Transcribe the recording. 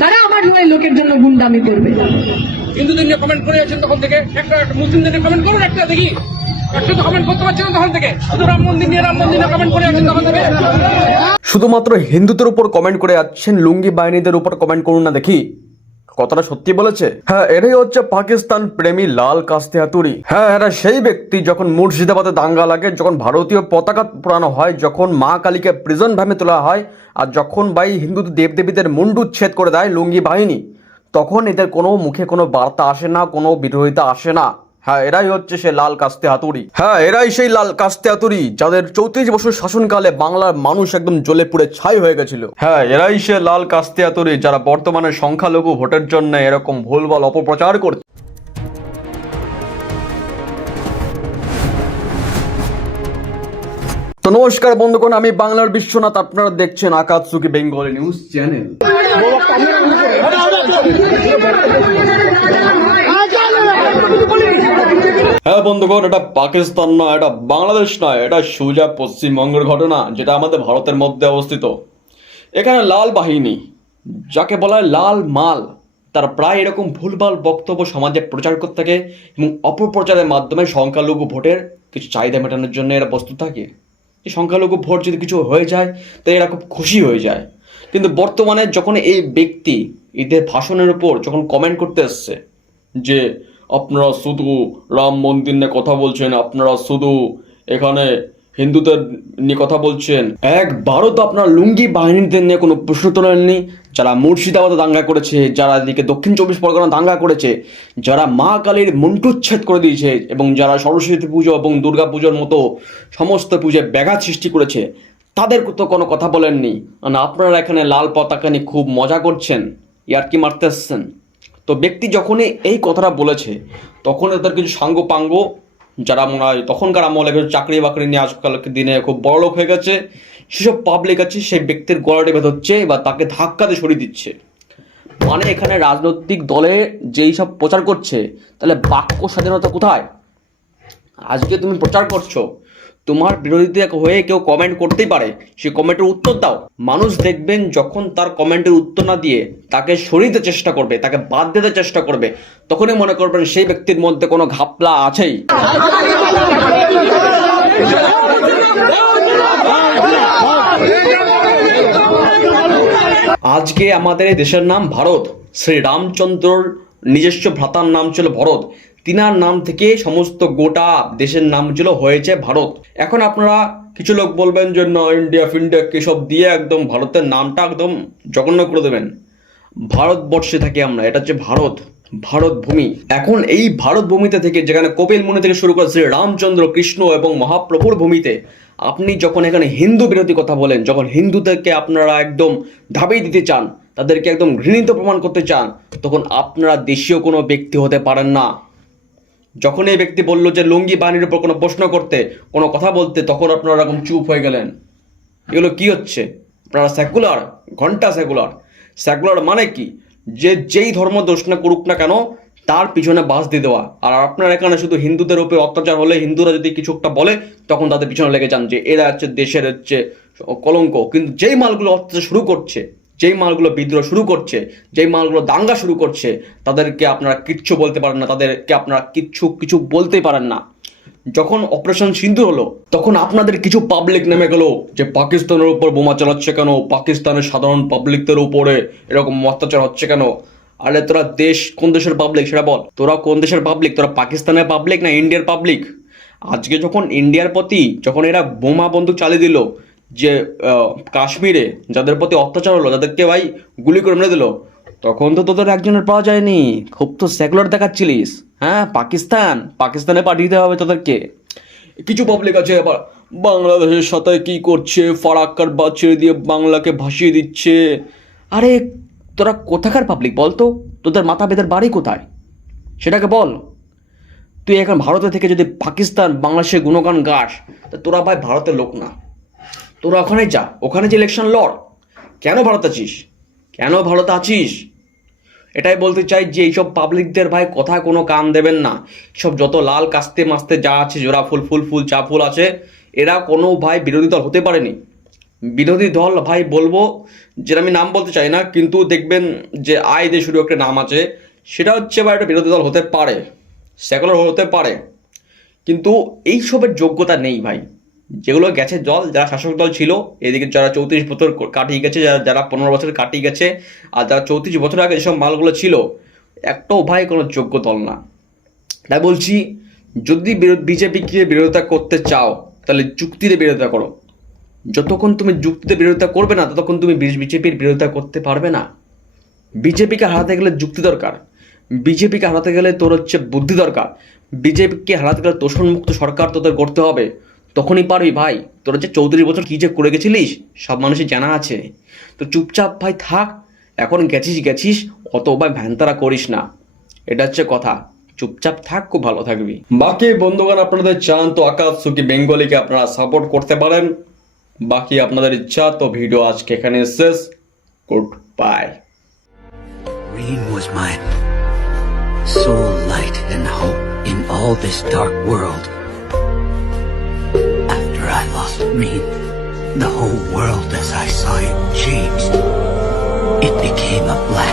তারা আমার হয়ে লোকের জন্য গুন্ডামি করবে। হিন্দুদের নিয়ে কমেন্ট করে যাচ্ছেন তখন থেকে, একটা মুসলিমদের নিয়ে কমেন্ট করুন, একটা দেখি, একটা তো কমেন্ট করতে পারছেন তখন থেকে, শুধু রাম মন্দির নিয়ে কমেন্ট করে যাচ্ছেন তখন থেকে। শুধুমাত্র হিন্দুদের উপর কমেন্ট করে যাচ্ছেন, লুঙ্গি বাহিনীদের উপর কমেন্ট করুন না দেখি। কথাটা সত্যি বলেছে? হ্যাঁ, এটাই হচ্ছে পাকিস্তান প্রেমী লাল কাস্তে হাতুড়ি। হ্যাঁ, এরা সেই ব্যক্তি যখন মুর্শিদাবাদে দাঙ্গা লাগে, যখন ভারতীয় পতাকা পোড়ানো হয়, যখন মা কালীকে প্রিজন ভ্যানে তোলা হয়, আর যখন ভাই হিন্দুদের দেবদেবীদের মুন্ডুচ্ছেদ করে দেয় লুঙ্গি বাহিনী, তখন এদের কোনো মুখে কোনো বার্তা আসে না, কোনো বিরোধিতা আসে না। হ্যাঁ, এরাই হচ্ছে সে লাল কাস্তে হাতুড়ি। হ্যাঁ, এরাই সেই লাল কাস্তে হাতুড়ি যাদের 34 বছর শাসনকালে বাংলার মানুষ একদম জ্বলে পুড়ে ছাই হয়ে গেছিল। হ্যাঁ, এরাই সে লাল কাস্তে হাতুড়ি যারা বর্তমানে সংখ্যালঘু ভোটের জন্য এরকম ভুলভাল অপপ্রচার করছে। তো নমস্কার বন্ধুগণ, আমি বাংলার বিশ্বনাথ, আপনারা দেখছেন আকাতসুকি বেঙ্গলি নিউজ চ্যানেল। হ্যাঁ বন্ধুগণ, এটা পাকিস্তান নয়, এটা বাংলাদেশ নয়, এটা সোজা পশ্চিমবঙ্গের ঘটনা, যেটা আমাদের ভারতের মধ্যে অবস্থিত। এখানে লাল বাহিনী, যাকে বলা হয় লাল মাল, তারা প্রায় এরকম ভুলভাল বক্তব্য সমাজে প্রচার করতে থাকে এবং অপপ্রচারের মাধ্যমে সংখ্যালঘু ভোটের কিছু চাহিদা মেটানোর জন্য এরা প্রস্তুত থাকে। এই সংখ্যালঘু ভোট যদি কিছু হয়ে যায় তাই এরা খুব খুশি হয়ে যায়। কিন্তু বর্তমানে যখন এই ব্যক্তি এদের ভাষণের উপর যখন কমেন্ট করতে এসছে যে আপনারা শুধু রাম মন্দির নিয়ে কথা বলছেন, আপনারা শুধু এখানে হিন্দুদের নিয়ে কথা বলছেন, একবারও তো আপনার লুঙ্গি বাহিনীদের নিয়ে কোনো প্রশ্ন তোলেননি। যারা মুর্শিদাবাদে দাঙ্গা করেছে, যারা এদিকে দক্ষিণ 24 পরগনা দাঙ্গা করেছে, যারা মা কালীর মুন্ডুচ্ছেদ করে দিয়েছে এবং যারা সরস্বতী পুজো এবং দুর্গা পুজোর মতো সমস্ত পুজোয় ব্যাঘাত সৃষ্টি করেছে, তাদের তো কোনো কথা বলেননি। মানে আপনারা এখানে লাল পতাকা নিয়ে খুব মজা করছেন, ইয়ার্কি মারতে আসছেন। তো ব্যক্তি যখনই এই কথাটা বলেছে তখন তাদের কিছু সাঙ্গ যারা মনে হয় তখনকার আমলে চাকরি বাকরি নিয়ে আজকালকার দিনে খুব বড় লোক হয়ে গেছে, সেসব পাবলিক আছে সেই ব্যক্তির গলাটি বেঁধে বা তাকে ধাক্কা দিয়ে সরিয়ে দিচ্ছে। মানে এখানে রাজনৈতিক দলে যেই সব প্রচার করছে, তাহলে বাক্য স্বাধীনতা কোথায়? আজকে তুমি প্রচার করছো, তোমার বিরোধীতে হয়ে কেউ কমেন্ট করতেই পারে, সে কমেন্টের উত্তর দাও। মানুষ দেখবেন যখন তার কমেন্টের উত্তর না দিয়ে তাকে সরিয়ে দিতে চেষ্টা করবে, তাকে বাদ দিতে চেষ্টা করবে, তখনই মনে করবেন সেই ব্যক্তির মধ্যে কোনো ঘাপলা আছেই। আজকে আমাদের এই দেশের নাম ভারত। শ্রী রামচন্দ্রর নিজস্ব ভ্রাতার নাম ছিল ভরত, তিনার নাম থেকে সমস্ত গোটা দেশের নাম ছিল হয়েছে ভারত। এখন আপনারা কিছু লোক বলবেন যে না, ইন্ডিয়া এসব দিয়ে একদম ভারতের নামটা একদম জঘন্য করে দেবেন। ভারতবর্ষে থাকি আমরা, এটা হচ্ছে ভারত ভূমি। এখন এই ভারত ভূমিতে থেকে, যেখানে কপিল মুনি থেকে শুরু করে শ্রী রামচন্দ্র, কৃষ্ণ এবং মহাপ্রভুর ভূমিতে আপনি যখন এখানে হিন্দু বিরোধী কথা বলেন, যখন হিন্দুদেরকে আপনারা একদম ধাবিয়ে দিতে চান, তাদেরকে একদম ঘৃণিত প্রমাণ করতে চান, তখন আপনারা দেশীয় কোনো ব্যক্তি হতে পারেন না। যখন এই ব্যক্তি বলল যে লুঙ্গি বাহিনীর উপর কোনো প্রশ্ন করতে, কোনো কথা বলতে, তখন আপনারা এরকম চুপ হয়ে গেলেন। এগুলো কি হচ্ছে? আপনারা সেকুলার, ঘন্টা সেকুলার মানে কি? যে যেই ধর্ম দোষ না করুক না কেন, তার পিছনে বাস দিয়ে দেওয়া। আর আপনার এখানে শুধু হিন্দুদের উপরে অত্যাচার হলে, হিন্দুরা যদি কিছু একটা বলে, তখন তাদের পিছনে লেগে যান যে এরা হচ্ছে দেশের হচ্ছে কলঙ্ক। কিন্তু যেই মালগুলো অত্যাচার শুরু করছে, যেই মালগুলো বিদ্রোহ শুরু করছে, যেই মালগুলো দাঙ্গা শুরু করছে, তাদেরকে আপনারা কিচ্ছু বলতে পারেন না, তাদেরকে আপনারা কিছু বলতেই পারেন না। যখন অপারেশন সিন্ধু হলো, তখন আপনাদের কিছু পাবলিক নেমে গেল যে পাকিস্তানের উপর বোমা চালাচ্ছে কেন, পাকিস্তানের সাধারণ পাবলিকদের উপরে এরকম অত্যাচার হচ্ছে কেন। আরে তোরা কোন দেশের পাবলিক সেটা বল। তোরা কোন দেশের পাবলিক? তোরা পাকিস্তানের পাবলিক না ইন্ডিয়ার পাবলিক? আজকে যখন ইন্ডিয়ার প্রতি যখন এরা বোমা বন্দুক চালিয়ে দিল, যে কাশ্মীরে যাদের প্রতি অত্যাচার হলো, যাদেরকে ভাই গুলি করে মেরে দিল, তখন তো তোদের একজনের পাওয়া যায়নি। খুব তো সেকুলার দেখাচ্ছিলিস। হ্যাঁ, পাকিস্তানে পাঠিয়ে দিতে হবে তোদেরকে। কিছু পাবলিক আছে আবার বাংলাদেশের সাথে কি করছে, ফারাক্কার বাদ ছেড়ে দিয়ে বাংলাকে ভাসিয়ে দিচ্ছে। আরে তোরা কোথাকার পাবলিক বলতো? তোদের মাথা বেদের বাড়ি কোথায় সেটাকে বল। তুই এখন ভারতে থেকে যদি পাকিস্তান বাংলাদেশের গুণগান গাস, তা তোরা ভাই ভারতের লোক না। তোরা ওখানে যা, ওখানে যে ইলেকশন লড়। কেন ভারত আছিস? এটাই বলতে চাই যে এইসব পাবলিকদের ভাই কথায় কোনো কান দেবেন না। সব যত লাল কাস্তে মাস্তে যা আছে, জোড়া ফুল যা ফুল আছে, এরা কোনো ভাই বিরোধী দল হতে পারেনি। বিরোধী দল ভাই বলবো, যেটা আমি নাম বলতে চাই না, কিন্তু দেখবেন যে আয় দিয়ে শুরু একটা নাম আছে, সেটা হচ্ছে বা একটা বিরোধী দল হতে পারে, সেকুলার হতে পারে, কিন্তু এইসবের যোগ্যতা নেই ভাই। যেগুলো গেছে দল, যারা শাসক দল ছিল, এদিকে যারা 34 বছর কাটিয়ে গেছে, যারা 15 বছর কাটিয়ে গেছে, আর যারা 34 বছর আগে যেসব মালগুলো ছিল, একটাও ভাই কোনো যোগ্য দল না। তাই বলছি, যদি বিজেপিকে বিরোধিতা করতে চাও তাহলে যুক্তিতে বিরোধিতা করো। যতক্ষণ তুমি যুক্তিতে বিরোধিতা করবে না, ততক্ষণ তুমি বিজেপির বিরোধিতা করতে পারবে না। বিজেপিকে হারাতে গেলে যুক্তি দরকার, বিজেপিকে হারাতে গেলে তোর হচ্ছে বুদ্ধি দরকার, বিজেপিকে হারাতে গেলে তোষণমুক্ত সরকার তোদের করতে হবে, তখনই পারবি ভাই। তোরা যে 34 বছর কী যে করে গেছিলিস সব মানুষই জানা আছে। তো চুপচাপ ভাই থাক, এখন গেছিস অত ভাই ভ্যানতারা করিস না, এটা হচ্ছে কথা। চুপচাপ থাক, খুব ভালো থাকবি। বাকি বন্ধুগণ, আপনাদের চান তো আকাশ সুকি বেঙ্গলিকে আপনারা সাপোর্ট করতে পারেন, বাকি আপনাদের ইচ্ছা। তো ভিডিও আজকে এখানে শেষ, good bye. Green was my sole light and hope in all this dark world. After I lost Green, the whole world as I saw it changed. It became a black